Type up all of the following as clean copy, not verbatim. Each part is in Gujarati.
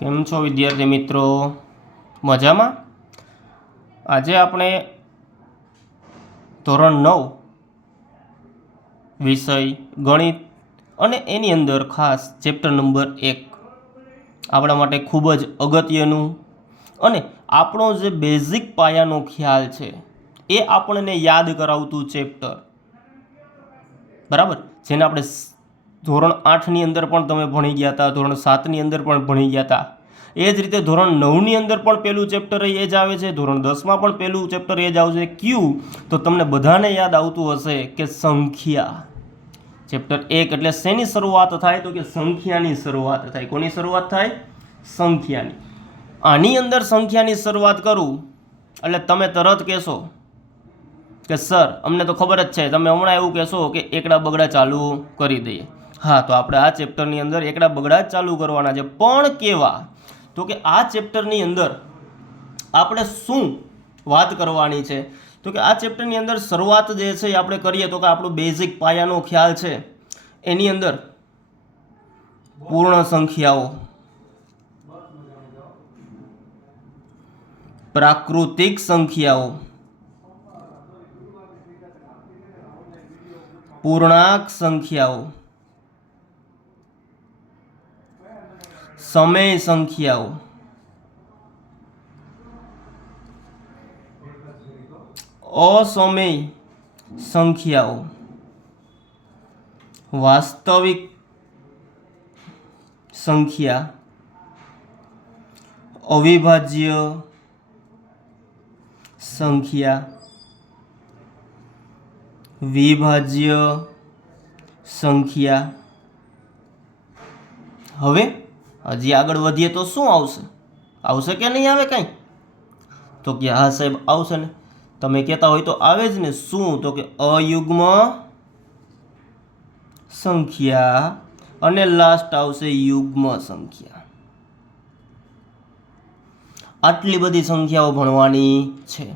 કેમ છો વિદ્યાર્થી મિત્રો? મજામાં? આજે આપણે ધોરણ 9 વિષય ગણિત અને એની અંદર ખાસ ચેપ્ટર નંબર 1 આપણા માટે ખૂબ જ અગત્યનું અને આપણો જે બેઝિક પાયાનો ખ્યાલ છે એ આપણને યાદ કરાવતું ચેપ્ટર, બરાબર, જેને આપણે ધોરણ 8ની અંદર પણ તમે ભણી ગયા હતા, ધોરણ 7ની અંદર પણ ભણી ગયા હતા. એ જ રીતે ધોરણ 9ની અંદર પણ પહેલું ચેપ્ટર એ જ આવે છે, ધોરણ 10માં પણ પહેલું ચેપ્ટર એ જ આવશે. ક્યુ તો તમને બધાને યાદ આવતું હશે કે સંખ્યા. ચેપ્ટર 1 એટલે શેની શરૂઆત થાય? તો કે સંખ્યાની શરૂઆત થાય. કોની શરૂઆત થાય? સંખ્યાની. આની અંદર સંખ્યાની શરૂઆત કરું એટલે તમે તરત કહેશો કે સર અમને તો ખબર જ છે, તમે હમણાં એવું કહેશો કે એકડા બગડા ચાલુ કરી દઈએ. હા, તો આપણે આ ચેપ્ટરની અંદર એકડા બગડા જ ચાલુ કરવાના છે. પણ કેવા? તો કે આ ચેપ્ટરની અંદર આપણે શું વાત કરવાની છે? તો કે આ ચેપ્ટરની અંદર શરૂઆત જે છે એ આપણે કરીએ તો કે આપણું બેઝિક પાયાનો ખ્યાલ છે એની અંદર પૂર્ણ સંખ્યાઓ, પ્રાકૃતિક સંખ્યાઓ, પૂર્ણાંક સંખ્યાઓ, સમય સંખ્યાઓ, અસમય સંખ્યાઓ, વાસ્તવિક સંખ્યા, અવિભાજ્ય સંખ્યા, વિભાજ્ય સંખ્યા. હવે હજી આગળ વધીએ તો શું આવશે? આવશે કે નહીં આવે કંઈ? તો કે હા સાહેબ આવશે ને. તમે કહેતા હોય તો આવે જ ને. શું? તો કે અયુગ્મ સંખ્યા અને લાસ્ટ આવશે યુગ્મ સંખ્યા. આટલી બધી સંખ્યાઓ ભણવાની છે.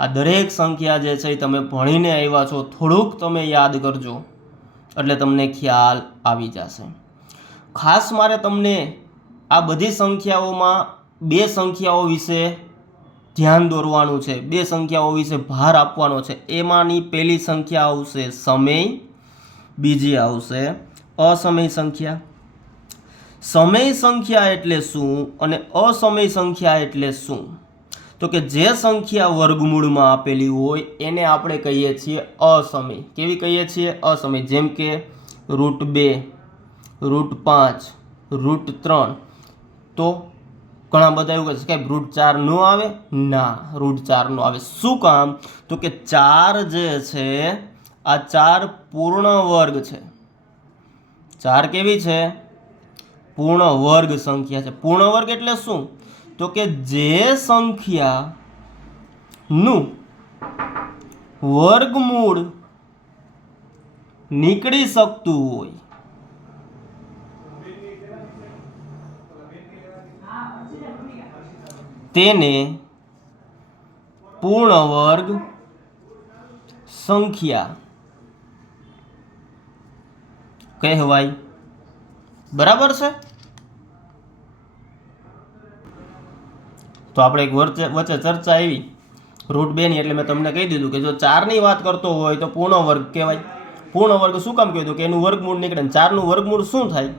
આ દરેક સંખ્યા જે છે એ તમે ભણીને આવ્યા છો, થોડુંક તમે યાદ કરજો એટલે તમને ખ્યાલ આવી જશે. ખાસ મારે તમને આ બધી સંખ્યાઓમાં બે સંખ્યાઓ વિશે ધ્યાન દોરવાનું છે, બે સંખ્યાઓ વિશે ભાર આપવાનો છે. એમાંની પહેલી સંખ્યા આવશે સમય, બીજી આવશે અસમય સંખ્યા. સમય સંખ્યા એટલે શું અને અસમય સંખ્યા એટલે શું? તો કે જે સંખ્યા વર્ગમૂળમાં આપેલી હોય એને આપણે કહીએ છીએ અસમય. કેવી કહીએ છીએ? અસમય. જેમ કે √2, √5, √3. તો ઘણા બધા એવું કહે છે કે √4 ન આવે. ના, √4 નો આવે. શું કામ? તો કે 4 જે છે આ 4 પૂર્ણ વર્ગ છે. 4 કેવી છે? પૂર્ણ વર્ગ સંખ્યા છે. પૂર્ણ વર્ગ એટલે શું? તો કે જે સંખ્યાનું વર્ગમૂળ નીકળી શકતું હોય તેને પૂર્ણ વર્ગ સંખ્યા કહેવાય. બરાબર છે? તો આપણે એક વચ્ચે ચર્ચા આવી √2 ની, એટલે મેં તમને કહી દીધું કે જો 4ની વાત કરતો હોય તો પૂર્ણ વર્ગ કહેવાય. પૂર્ણ વર્ગ શું કામ કીધું? કે એનું વર્ગમૂળ નીકળે. 4નું વર્ગમૂળ શું થાય?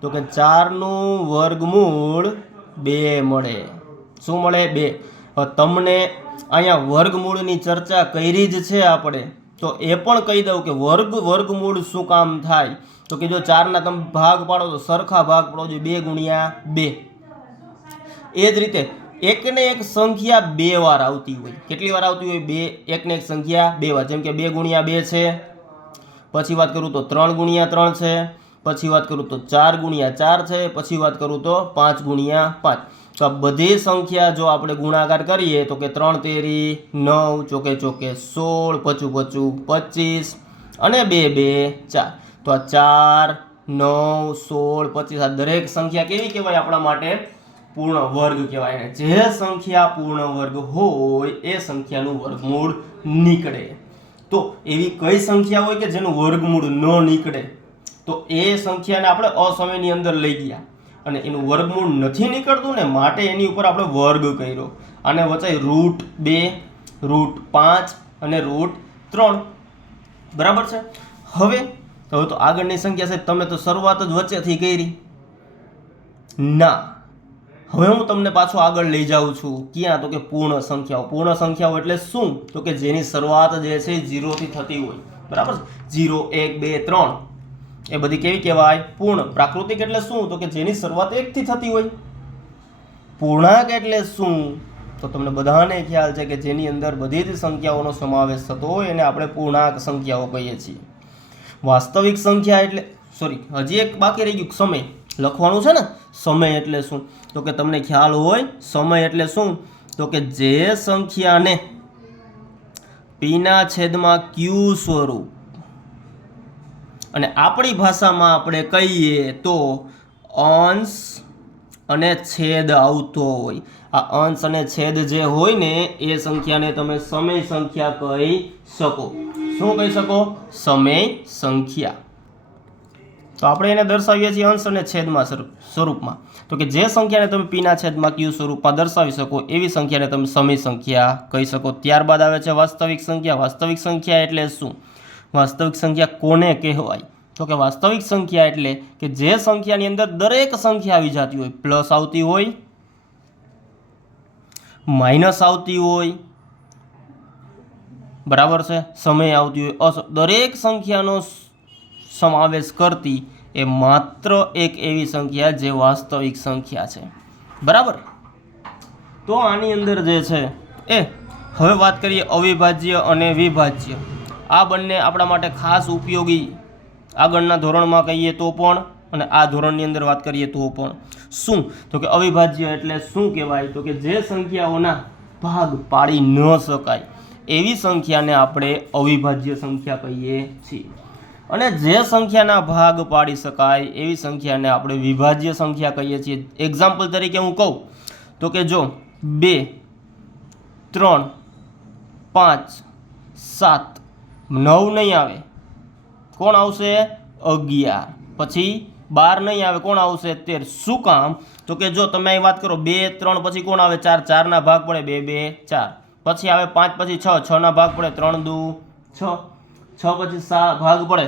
તો કે 4નું વર્ગમૂળ 2 મળે. શું મળે? 2. તમને અહીંયા વર્ગમૂળની ચર્ચા કરી જ છે આપણે, તો એ પણ કહી દઉં કે વર્ગમૂળ શું કામ થાય? તો કે જો 4ના તમે ભાગ પાડો તો સરખા ભાગ પાડો જોઈએ, 2 ગુણ્યા 2. એ જ રીતે એકને એક સંખ્યા 2 વાર આવતી હોય. કેટલી વાર આવતી હોય? 2. એકને એક સંખ્યા 2 વાર. જેમ કે 2 ગુણ્યા 2 છે, પછી વાત કરું તો 3 ગુણ્યા 3 છે, પછી વાત કરું તો 4 ગુણ્યા 4 છે, પછી વાત કરું તો 5 ગુણ્યા 5. તો આ બધી સંખ્યા જો આપણે ગુણાકાર કરીએ તો કે 3 તેરી 9, ચોકે ચોકે 16, પચું પચું 25 અને 2 2 4. તો આ 4, 9, 16, 25 આ દરેક સંખ્યા કેવી કહેવાય આપણા માટે? પૂર્ણ વર્ગ કહેવાય. જે સંખ્યા પૂર્ણ વર્ગ હોય એ સંખ્યાનું વર્ગમૂળ નીકળે. તો એવી કઈ સંખ્યા હોય કે જેનું વર્ગમૂળ ન નીકળે? તો એ સંખ્યાને આપણે અસમયની અંદર લઈ ગયા. અને એનું વર્ગમૂળ નથી નીકળતું ને, માટે એની ઉપર આપણે વર્ગ કર્યો. આને વચાય √2, √5 અને √3. બરાબર છે. હવે તો આગળની સંખ્યા સાહેબ તમે તો શરૂઆત જ વચ્ચેથી કરી ના. હવે હું તમને પાછો આગળ લઈ જાઉં છું. ક્યાં? તો કે પૂર્ણ સંખ્યાઓ. પૂર્ણ સંખ્યાઓ એટલે શું? તો કે જેની શરૂઆત જે છે 0 થી થતી હોય. બરાબર. 0, 1, 2, 3 એ બધી કેવી કહેવાય? પૂર્ણ. પ્રાકૃતિક એટલે શું? તો કે જેની શરૂઆત 1 થી થતી હોય. પૂર્ણાંક એટલે શું? તો તમને બધાને ખ્યાલ છે કે જેની અંદર બધી જ સંખ્યાઓનો સમાવેશ થતો હોય એને આપણે પૂર્ણાંક સંખ્યાઓ કહીએ છીએ. વાસ્તવિક સંખ્યા એટલે હજી એક બાકી રહી ગયું, સમય લખવાનું છે ને. સમય એટલે શું? તો કે તમને ખ્યાલ હોય સમય એટલે શું? તો કે જે સંખ્યાને પીના છેદમાં ક્યુ સ્વરૂપ અને આપણી ભાષામાં આપણે કહીએ તો અંશ અને છેદ આવતો હોય. આ અંશ અને છેદ જે હોય ને એ સંખ્યાને તમે સમય સંખ્યા કહી શકો. શું કહી શકો? સમય સંખ્યા. તો આપણે એને દર્શાવીએ છીએ અંશ અને છેદમાં સ્વરૂપમાં. તો કે જે સંખ્યાને તમે પીના છેદમાં ક્યુ સ્વરૂપમાં દર્શાવી શકો એવી સંખ્યાને તમે સમય સંખ્યા કહી શકો. ત્યારબાદ આવે છે વાસ્તવિક સંખ્યા. વાસ્તવિક સંખ્યા એટલે શું? વાસ્તવિક સંખ્યા કોને કહેવાય? તો કે વાસ્તવિક સંખ્યા એટલે કે જે સંખ્યાની અંદર દરેક સંખ્યા આવી જતી હોય. પ્લસ આવતી હોય, માઇનસ આવતી હોય, બરાબર છે, સમય આવતી હોય, દરેક સંખ્યાનો સમાવેશ કરતી એ માત્ર એક એવી સંખ્યા જે વાસ્તવિક સંખ્યા છે. બરાબર. તો આની અંદર જે છે એ હવે વાત કરીએ અવિભાજ્ય અને વિભાજ્ય. આ બંને આપણા માટે ખાસ ઉપયોગી, આગળના ધોરણમાં કહીએ તો પણ અને આ ધોરણની અંદર વાત કરીએ તો પણ. શું? તો કે અવિભાજ્ય એટલે શું કહેવાય? તો કે જે સંખ્યાઓના ભાગ પાડી ન શકાય એવી સંખ્યાને આપણે અવિભાજ્ય સંખ્યા કહીએ છીએ. અને જે સંખ્યાના ભાગ પાડી શકાય એવી સંખ્યાને આપણે વિભાજ્ય સંખ્યા કહીએ છીએ. એક્ઝામ્પલ તરીકે હું કહું તો કે જો 2, 3, 5, 7, 9 નહીં આવે, કોણ આવશે? 11. પછી 12 નહીં આવે, કોણ આવશે? 13. શું કામ? તો કે જો તમે અહીં વાત કરો 2, 3 પછી કોણ આવે? 4. 4 ના ભાગ પડે 2, 2, 4. પછી આવે 5 પછી 6. 6 ના ભાગ પડે 3, 2, 6. 6 પછી 7 ભાગ પડે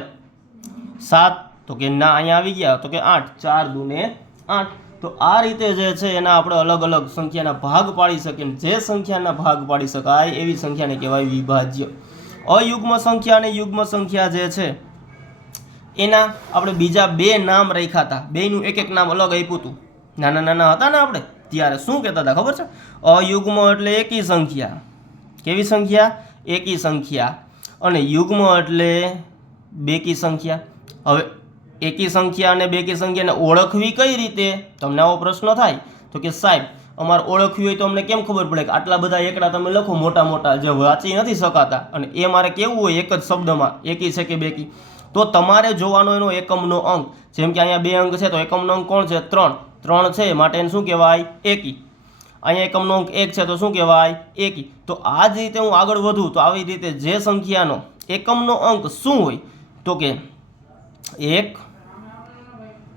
7. તો કે ના અહીંયા આવી ગયા તો કે 8. 4, 2 ને 8. તો આ રીતે જે છે એના આપણે અલગ અલગ સંખ્યાના ભાગ પાડી શકીએ. જે સંખ્યાના ભાગ પાડી શકાય એવી સંખ્યાને કહેવાય વિભાજ્ય. અયુગ્મ સંખ્યા અને યુગ્મ સંખ્યા જે છે એના આપણે બીજા 2 નામ રાખ્યા હતા. બેયનું એક એક નામ અલગ આપ્યું હતું. નાના નાના હતા ને આપણે ત્યારે શું કહેતા હતા ખબર છે? અયુગ્મ એટલે એકી સંખ્યા. કેવી સંખ્યા? એકી સંખ્યા. અને યુગ્મ એટલે બેકી સંખ્યા. હવે એકી સંખ્યા અને બેકી સંખ્યાને ઓળખવી કઈ રીતે? તમને આવો પ્રશ્ન થાય તો કે સાહેબ અમારે ઓળખવી હોય તો અમને કેમ ખબર પડે કે આટલા બધા એકડા તમે લખો મોટા મોટા જે વાંચી નથી શકાતા અને એ મારે કેવું હોય એક જ શબ્દમાં એકી છે કે બેકી? તો તમારે જોવાનો એનો એકમનો અંક. જેમ કે અહીંયા 2 અંક છે તો એકમનો અંક કોણ છે? 3. 3 છે માટે એને શું કહેવાય? એકી. અહીંયા એકમનો અંક 1 છે તો શું કહેવાય? એકી. તો આ જ રીતે હું આગળ વધું તો આવી રીતે જે સંખ્યાનો એકમનો અંક શું હોય તો કે 1,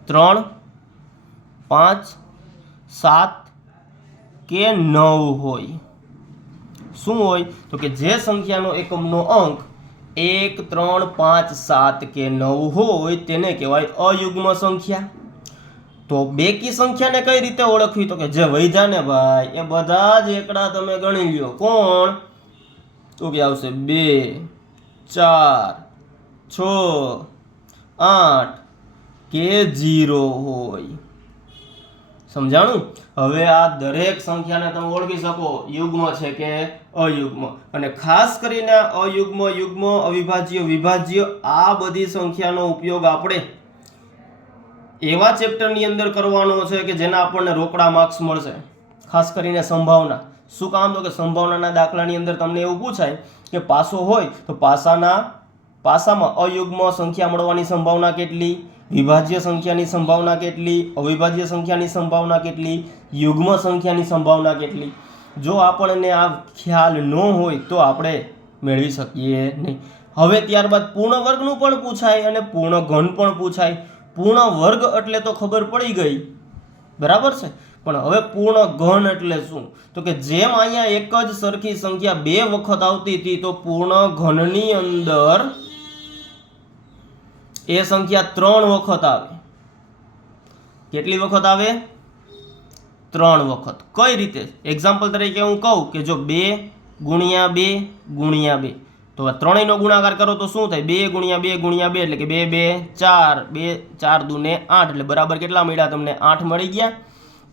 3, 5, 7 કે 9 હોય. શું હોય? તો કે જે સંખ્યાનો એકમનો અંક 1, 3, 5, 7 કે 9 હોય તેને કહેવાય અયુગ્મ સંખ્યા. તો બેકી સંખ્યાને કઈ રીતે ઓળખવી? તો કે જે વૈધા ને ભાઈ એ બધા જ એકડા તમે ગણી લ્યો. કોણ? તો કે આવશે 2, 4, 6, 8 કે 0 હોય. સમજાણું? હવે આ દરેક સંખ્યાને તમે ઓળખી શકો યુગ્મ છે કે અયુગ્મ. અને ખાસ કરીને અયુગ્મ, યુગ્મ, અવિભાજ્ય, વિભાજ્ય આ બધી સંખ્યાનો ઉપયોગ આપણે એવા ચેપ્ટરની અંદર કરવાનો છે કે જેના આપણને રોકડા માર્ક્સ મળશે. ખાસ કરીને સંભાવના. શું કામ? તો કે સંભાવનાના દાખલાની અંદર તમને એવું પૂછાય કે પાસો હોય તો પાસામાં અયુગ્મ સંખ્યા મળવાની સંભાવના કેટલી, વિભાજ્ય સંખ્યાની સંભાવના કેટલી, અવિભાજ્ય સંખ્યાની સંભાવના કેટલી, યુગ્મ સંખ્યાની સંભાવના કેટલી. જો આપણને આ ખ્યાલ ન હોય તો આપણે મેળવી શકીએ નહીં. હવે ત્યારબાદ પૂર્ણ વર્ગનું પણ પૂછાય અને પૂર્ણ ઘન પણ પૂછાય. પૂર્ણ વર્ગ એટલે તો ખબર પડી ગઈ બરાબર છે। પણ હવે પૂર્ણ ઘન એટલે શું? તો કે જેમ અહીંયા એક જ સરખી સંખ્યા 2 વખત આવતી હતી તો પૂર્ણ ઘનની અંદર એ સંખ્યા 3 વખત આવે। કેટલી વખત આવે? 3 વખત। કઈ રીતે? એક્ઝામ્પલ તરીકે હું કહું કે જો 2 ગુણ્યા 2 ગુણ્યા 2 તો આ ત્રણેયનો ગુણાકાર કરો તો શું થાય? 2 ગુણ્યા 2 ગુણ્યા 2 એટલે કે 2 2 4 2 4 દૂને 8 એટલે બરાબર કેટલા મળ્યા તમને? 8 મળી ગયા।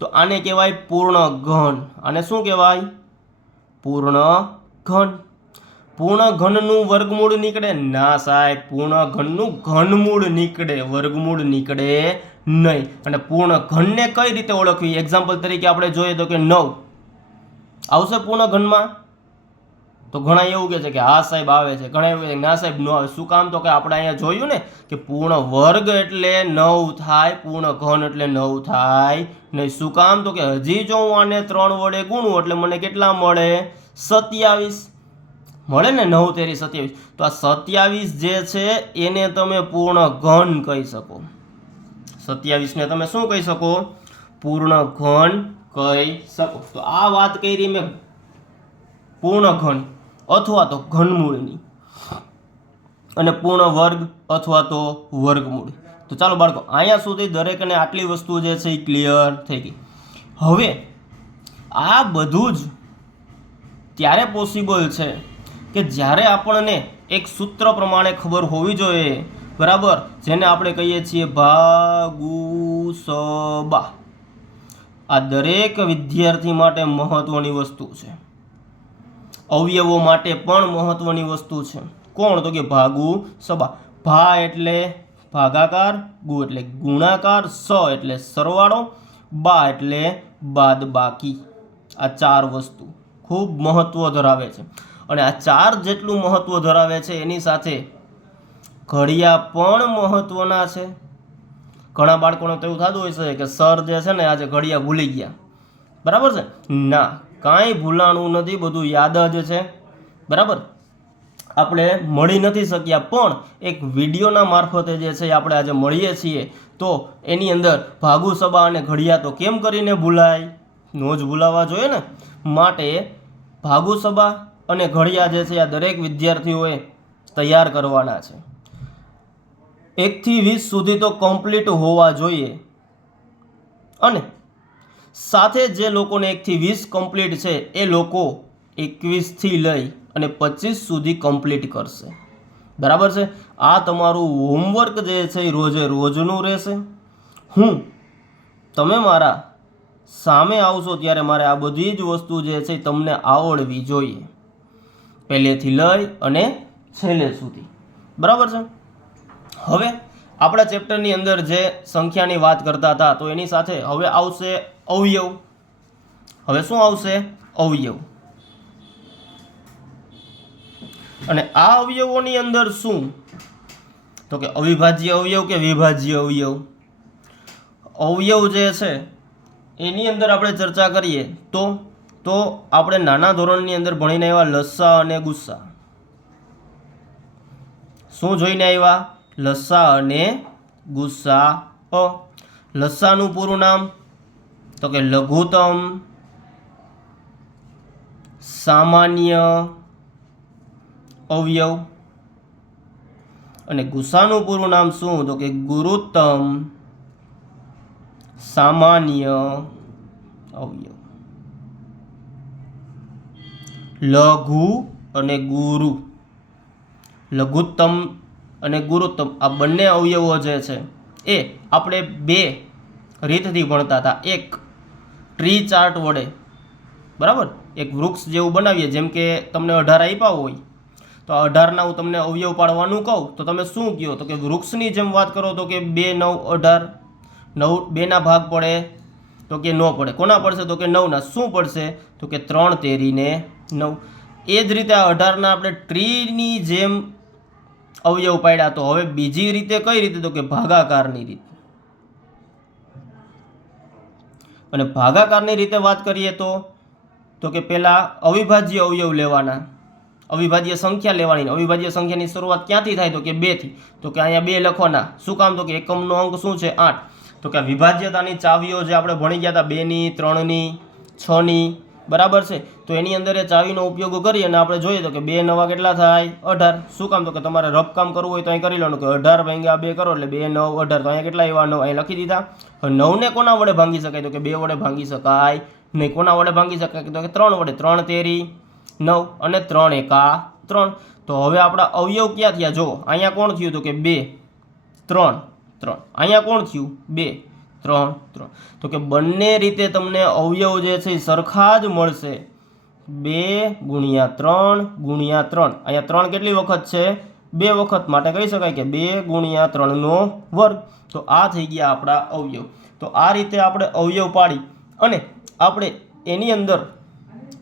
તો આને કહેવાય પૂર્ણ ઘન। આને શું કહેવાય? પૂર્ણ ઘન। પૂર્ણ ઘનનું વર્ગમૂળ નીકળે? ના સાહેબ, પૂર્ણ ઘનનું ઘનમૂળ નીકળે, વર્ગમૂળ નીકળે નહીં। અને પૂર્ણ ઘનને કઈ રીતે ઓળખવી? એક્ઝામ્પલ તરીકે આપણે જોઈએ તો કે 9 આવશે પૂર્ણ ઘનમાં? તો ઘણા એવું કહે છે કે હા સાહેબ આવે છે, ઘણા એવું કહે છે ના સાહેબ ન આવે। શું કામ? તો કે આપણે અહીંયા જોયું ને કે પૂર્ણ વર્ગ એટલે 9 થાય, પૂર્ણ ઘન એટલે 9 થાય નહીં। શું કામ? તો કે હજી જો હું આને 3 વડે ગુણું એટલે મને કેટલા મળે? 27 મળે ને। 9 તેરી 27। તો આ 27 જે છે એને તમે પૂર્ણ ઘન કહી શકો। 27 ને તમે શું કહી શકો? પૂર્ણ ઘન કહી શકો। તો આ વાત કરી મેં પૂર્ણ ઘન અથવા તો ઘનમૂળની અને પૂર્ણ વર્ગ અથવા તો વર્ગમૂળ। તો ચાલો બાળકો, અહીંયા સુધી દરેકને આટલી વસ્તુ જે છે એ ક્લિયર થઈ ગઈ। હવે આ બધું જ ત્યારે પોસિબલ છે કે જ્યારે આપણને એક સૂત્ર પ્રમાણે ખબર હોવી જોઈએ, બરાબર, જેને આપણે કહીએ છીએ ભાગુસબા। આ દરેક વિદ્યાર્થી માટે મહત્વની વસ્તુ છે, અવયવો માટે પણ મહત્વની વસ્તુ છે। કોણ? તો કે ભાગુસબા। ભા એટલે ભાગાકાર, ગુ એટલે ગુણાકાર, સ એટલે સરવાળો, બા એટલે બાદબાકી। આ 4 વસ્તુ ખૂબ મહત્વ ધરાવે છે। અને આ 4 જેટલું મહત્વ ધરાવે છે એની સાથે ઘડિયા પણ મહત્વના છે। ઘણા બાળકોને તો એવું થતું હોય છે કે સર જે છે ને આજે ઘડિયા ભૂલી ગયા, બરાબર છે? ના, કાંઈ ભૂલાણું નથી, બધું યાદ જ છે, બરાબર। આપણે મળી નથી શક્યા પણ એક વિડીયોના મારફતે જે છે આપણે આજે મળીએ છીએ તો એની અંદર ભાગુસબા અને ઘડિયા તો કેમ કરીને ભૂલાય? નો જ ભૂલાવા જોઈએ ને। માટે ભાગુસબા અને ઘડિયા જે છે આ દરેક વિદ્યાર્થીઓએ તૈયાર કરવાના છે। 1 થી 20 સુધી તો કમ્પ્લીટ હોવા જોઈએ। અને સાથે જે લોકોને 1 થી 20 કમ્પ્લીટ છે એ લોકો 21 થી લઈ અને 25 સુધી કમ્પ્લીટ કરશે, બરાબર છે? આ તમારું હોમવર્ક જે છે એ રોજે રોજનું રહેશે। તમે મારા સામે આવશો ત્યારે મારે આ બધી જ વસ્તુ જે છે તમને આવડવી જોઈએ, પહેલેથી લઈ અને છેલ્લે સુધી, બરાબર છે? હવે આપણા ચેપ્ટરની અંદર જે સંખ્યાની વાત કરતા હતા તો એની સાથે હવે આવશે અવયવ। હવે શું આવશે? અવયવ। અને આ અવયવોની અંદર શું? તો કે અવિભાજ્ય અવયવ કે વિભાજ્ય અવયવ? અવયવ જે છે એની અંદર આપણે ચર્ચા કરીએ તો આપણે નાના ધોરણની અંદર ભણીને આવ્યા લસા અને ગુસ્સા। શું જોઈને આવ્યા? લસા અને ગુસ્સા। લસાનું પૂરું નામ તો કે લઘુત્તમ સામાન્ય અવયવ। અને ગુસ્સાનું પૂરું નામ શું? તો કે ગુરુત્તમ સામાન્ય અવયવ। લઘુ અને ગુરુ, લઘુત્તમ અને ગુરુત્તમ આ બંને અવયવો જે છે એ આપણે 2 રીતથી ભણતા હતા। એક ટ્રી ચાર્ટ વડે, બરાબર, એક વૃક્ષ જેવું બનાવીએ, જેમ કે તમને 18 આપ્યા હોય તો 18ના હું તમને અવયવ પાડવાનું કહું તો તમે શું કહો? તો કે વૃક્ષની જેમ વાત કરો તો કે 2 9 18, 9 2ના ભાગ પડે તો કે ન પડે। કોના પડશે? તો કે 9ના। શું પડશે? તો કે 3 તેરીને 9। એ જ રીતે આ 18ના આપણે ટ્રીની જેમ અવયવ પાડ્યા। તો હવે બીજી રીતે કઈ રીતે? તો કે ભાગાકારની રીતે। અને ભાગાકારની રીતે વાત કરીએ તો કે પહેલા અવિભાજ્ય અવયવ લેવાના, અવિભાજ્ય સંખ્યા લેવાની। અવિભાજ્ય સંખ્યાની શરૂઆત ક્યાંથી થાય? તો કે 2 થી। તો કે અહીંયા 2 લખવાના। શું કામ? તો કે એકમનો અંક શું છે? 8। તો કે વિભાજ્યતાની ચાવીઓ જે આપણે ભણી ગયા હતા 2ની 3ની 6ની બરાબર છે, તો એની અંદર એ ચાવીનો ઉપયોગ કરી અને આપણે જોઈએ તો કે 2 નવા કેટલા થાય 18. શું કામ? તો કે તમારે રફ કામ કરવું હોય તો અહીં કરી લેવાનું કે 18 ભાગ્યા 2 કરો એટલે 2 9 18. તો અહીંયા કેટલા એવા 9 અહીં લખી દીધા. હવે 9ને કોના વડે ભાંગી શકાય? તો કે 2 વડે ભાંગી શકાય નહીં. કોના વડે ભાંગી શકાય? તો કે 3 વડે. 3 તેરી 9 અને 3 એકા 3. તો હવે આપણા અવયવ ક્યાં થયા? જો અહીંયા કોણ થયું? તો કે 2 3 3. અહીંયા કોણ થયું? 2 3 3. તો કે બંને રીતે તમને અવયવ જે છે એ સરખા જ મળશે. 2 ગુણ્યા 3 ગુણ્યા 3. અહીંયા 3 કેટલી વખત છે? 2 વખત. માટે કહી શકાય કે 2 ગુણ્યા 3નો વર્ગ. તો આ થઈ ગયા આપણા અવયવ. તો આ રીતે આપણે અવયવ પાડી અને આપણે એની અંદર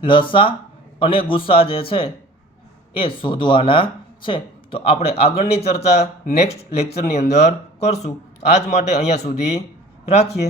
લસા અને ગુસા જે છે એ શોધવાના છે. તો આપણે આગળની ચર્ચા નેક્સ્ટ લેક્ચરની અંદર કરશું. આજ માટે અહીંયા સુધી રાખીએ.